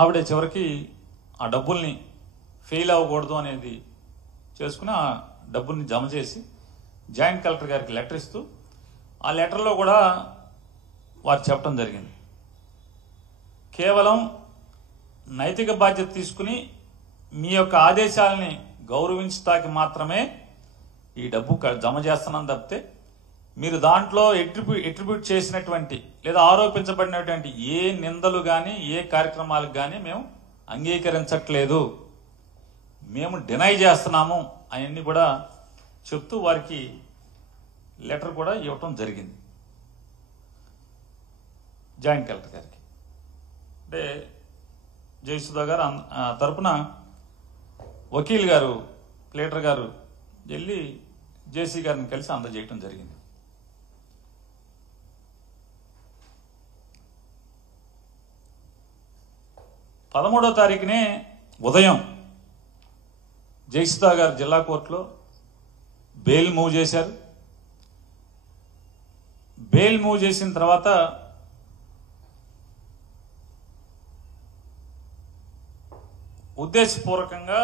ఆవిడ చివరికి ఆ డబ్బుల్ని ఫెయిల్ అవ్వకూడదు అనేది చేసుకుని ఆ డబ్బుల్ని జమ చేసి జాయింట్ కలెక్టర్ గారికి లెటర్ ఇస్తూ ఆ లెటర్లో కూడా వారు చెప్పడం జరిగింది, కేవలం నైతిక బాధ్యత తీసుకుని మీ యొక్క ఆదేశాలని గౌరవించడానికి మాత్రమే ఈ డబ్బు జమ చేస్తున్నాను తప్పితే మీరు దాంట్లో ఎట్రిబ్యూట్ చేసినటువంటి లేదా ఆరోపించబడినటువంటి ఏ నిందలు కానీ ఏ కార్యక్రమాలకు కానీ మేము అంగీకరించట్లేదు, మేము డినై చేస్తున్నాము అవన్నీ కూడా చెప్తూ వారికి లెటర్ కూడా ఇవ్వటం జరిగింది జాయింట్ కలెక్టర్ గారికి. అంటే జయసుధా గారు తరపున వకీల్ గారు ప్లేటర్ గారు వెళ్ళి జేసీ గారిని కలిసి అందజేయటం జరిగింది. పదమూడవ తారీఖునే ఉదయం జయసుధా గారు జిల్లా కోర్టులో బెయిల్ మూవ్ చేశారు. బెయిల్ మూవ్ చేసిన తర్వాత ఉద్దేశపూర్వకంగా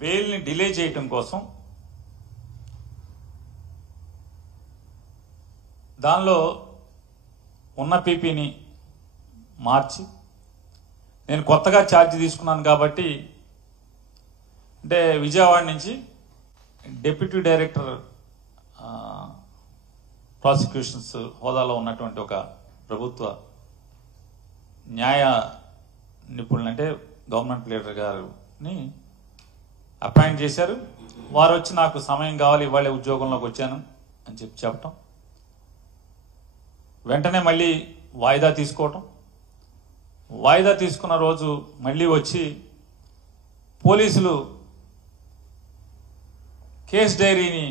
బెయిల్ని డిలే చేయటం కోసం దానిలో ఉన్న పీపీని మార్చి, నేను కొత్తగా ఛార్జ్ తీసుకున్నాను కాబట్టి, అంటే విజయవాడ నుంచి డిప్యూటీ డైరెక్టర్ ప్రాసిక్యూషన్స్ హోదాలో ఉన్నటువంటి ఒక ప్రభుత్వ న్యాయ నిపుణులు అంటే గవర్నమెంట్ లీడర్ గారిని అపాయింట్ చేశారు. వారు వచ్చి నాకు సమయం కావాలి, ఇవాళ ఉద్యోగంలోకి వచ్చాను అని చెప్పటం, వెంటనే మళ్ళీ వాయిదా తీసుకోవటం, వాయిదా తీసుకున్న రోజు మళ్ళీ వచ్చి పోలీసులు కేస్ డైరీని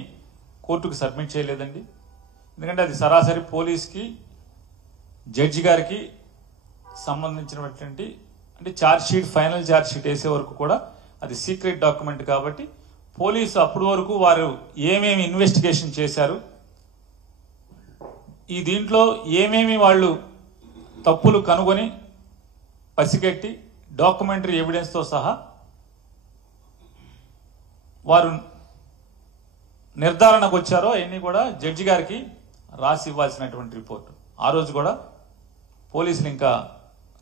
కోర్టుకు సబ్మిట్ చేయలేదండి. ఎందుకంటే అది సరాసరి పోలీస్కి జడ్జి గారికి సంబంధించినటువంటి, అంటే charge sheet final charge sheet వేసే వరకు కూడా అది సీక్రెట్ డాక్యుమెంట్ కాబట్టి పోలీసు అప్పటి వరకు వారు ఏమేమి ఇన్వెస్టిగేషన్ చేశారు, ఈ దీంట్లో ఏమేమి వాళ్ళు తప్పులు కనుగొని పసిగట్టి డాక్యుమెంటరీ ఎవిడెన్స్తో సహా వారు నిర్ధారణకు వచ్చారో అవన్నీ కూడా జడ్జి గారికి రాసి ఇవ్వాల్సినటువంటి రిపోర్టు. ఆ రోజు కూడా పోలీసులు ఇంకా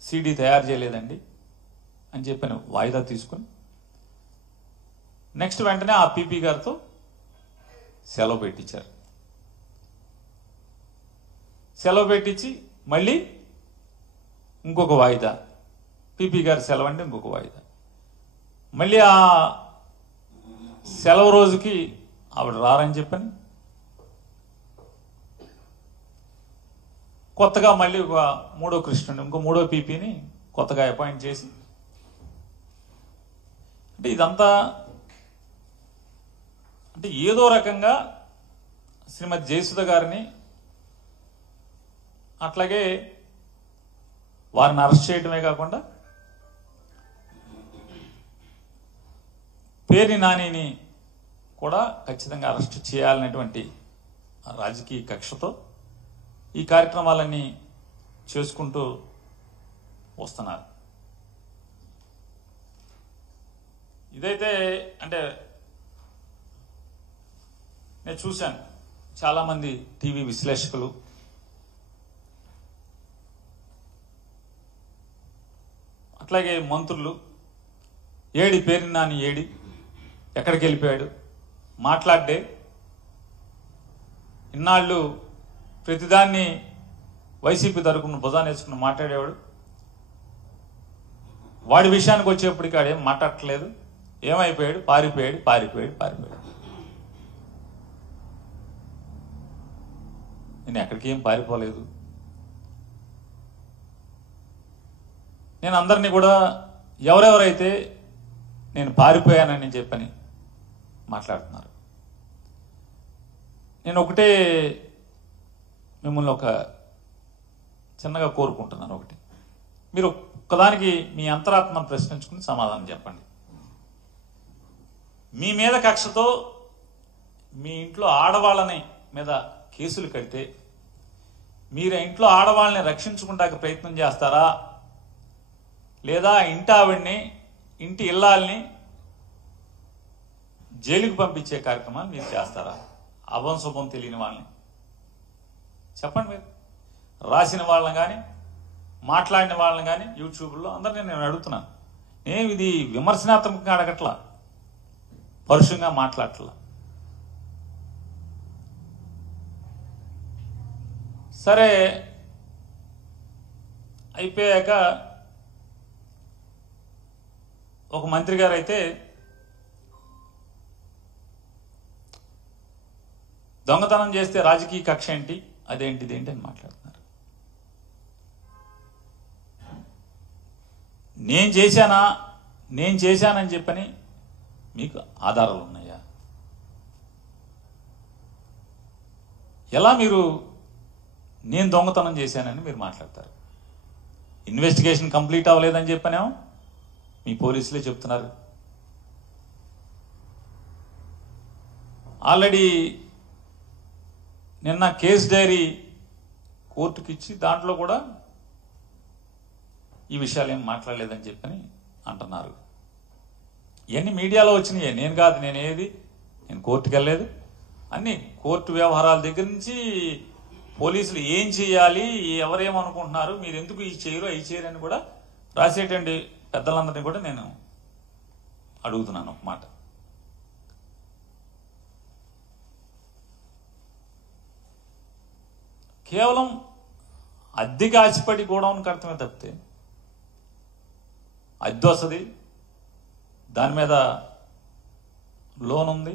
సిడి తయారు చేయలేదండి అని చెప్పిన వాయిదా తీసుకుని నెక్స్ట్ వెంటనే ఆ పీపీ గారితో సెలవు పెట్టించారు. సెలవు పెట్టించి మళ్ళీ ఇంకొక వాయిదా, పీపీ గారి సెలవు అంటే ఇంకొక వాయిదా, మళ్ళీ ఆ సెలవు రోజుకి ఆవిడ రారని చెప్పని కొత్తగా మళ్ళీ ఒక మూడో కృష్ణుడు ఇంకో మూడో పీపీని కొత్తగా అపాయింట్ చేసి, అంటే ఇదంతా అంటే ఏదో రకంగా శ్రీమతి జయసుధ గారిని అట్లాగే వారిని అరెస్ట్ చేయడమే కాకుండా పేర్ని నానిని కూడా ఖచ్చితంగా అరెస్ట్ చేయాలనేటువంటి రాజకీయ కక్షతో ఈ కార్యక్రమాలన్నీ చేసుకుంటూ వస్తున్నారు. ఇదైతే అంటే నేను చూశాను చాలామంది టీవీ విశ్లేషకులు అట్లాగే మంత్రులు ఏడి పేర్ని నాని ఏడి ఎక్కడికి వెళ్ళిపోయాడు మాట్లాడే, ఇన్నాళ్ళు ప్రతిదాన్ని వైసీపీ తరపున భుజాన్ని వేసుకుని మాట్లాడేవాడు, వాడి విషయానికి వచ్చేప్పటికి ఆడేం మాట్లాడట్లేదు, ఏమైపోయాడు, పారిపోయాడు పారిపోయాడు పారిపోయాడు. నేను ఎక్కడికి ఏం పారిపోలేదు. నేను అందరినీ కూడా ఎవరెవరైతే నేను పారిపోయానని చెప్పని మాట్లాడుతున్నారు, నేను ఒకటే మిమ్మల్ని ఒక చిన్నగా కోరుకుంటున్నాను. ఒకటి, మీరు ఒక్కదానికి మీ అంతరాత్మను ప్రశ్నించుకుని సమాధానం చెప్పండి. మీ మీద కక్షతో మీ ఇంట్లో ఆడవాళ్ళని మీద కేసులు కడితే మీరు ఇంట్లో ఆడవాళ్ళని రక్షించుకుంటానికి ప్రయత్నం చేస్తారా లేదా ఇంటి ఆవిడ్ని, ఇంటి ఇల్లాల్ని జైలుకు పంపించే కార్యక్రమాన్ని మీరు చేస్తారా? అభం శుభం తెలియని వాళ్ళని చెప్పండి. మీరు రాసిన వాళ్ళని కానీ మాట్లాడిన వాళ్ళని కానీ యూట్యూబ్లో అందరినీ నేను అడుగుతున్నాను. ఇది విమర్శనాత్మకంగా అడగట్లా, పరుషంగా మాట్లాడట్లా. సరే అయిపోయాక ఒక మంత్రి గారు అయితే దొంగతనం చేస్తే రాజకీయ కక్ష ఏంటి, అదేంటిది ఏంటి అని మాట్లాడుతున్నారు. నేను చేశానని చెప్పని మీకు ఆధారాలు ఉన్నాయా? ఎలా మీరు నేను దొంగతనం చేశానని మీరు మాట్లాడతారు? ఇన్వెస్టిగేషన్ కంప్లీట్ అవ్వలేదని చెప్పనేమో మీ పోలీసులే చెప్తున్నారు. ఆల్రెడీ నిన్న కేసు డైరీ కోర్టుకి ఇచ్చి దాంట్లో కూడా ఈ విషయాలు ఏం మాట్లాడలేదని చెప్పని అంటున్నారు. ఇవన్నీ మీడియాలో వచ్చినాయి, నేను కాదు. నేను కోర్టుకు వెళ్ళలేదు. అన్ని కోర్టు వ్యవహారాల దగ్గర నుంచి పోలీసులు ఏం చేయాలి, ఎవరేమనుకుంటున్నారు, మీరు ఎందుకు ఈ చేయరు అవి చేయరు అని కూడా రాసేటువంటి పెద్దలందరినీ కూడా నేను అడుగుతున్నాను ఒక మాట. కేవలం అద్దెకి ఆశపడి గోడౌన్ కడతమే తప్పితే అద్దె వస్తుంది, దాని మీద లోన్ ఉంది,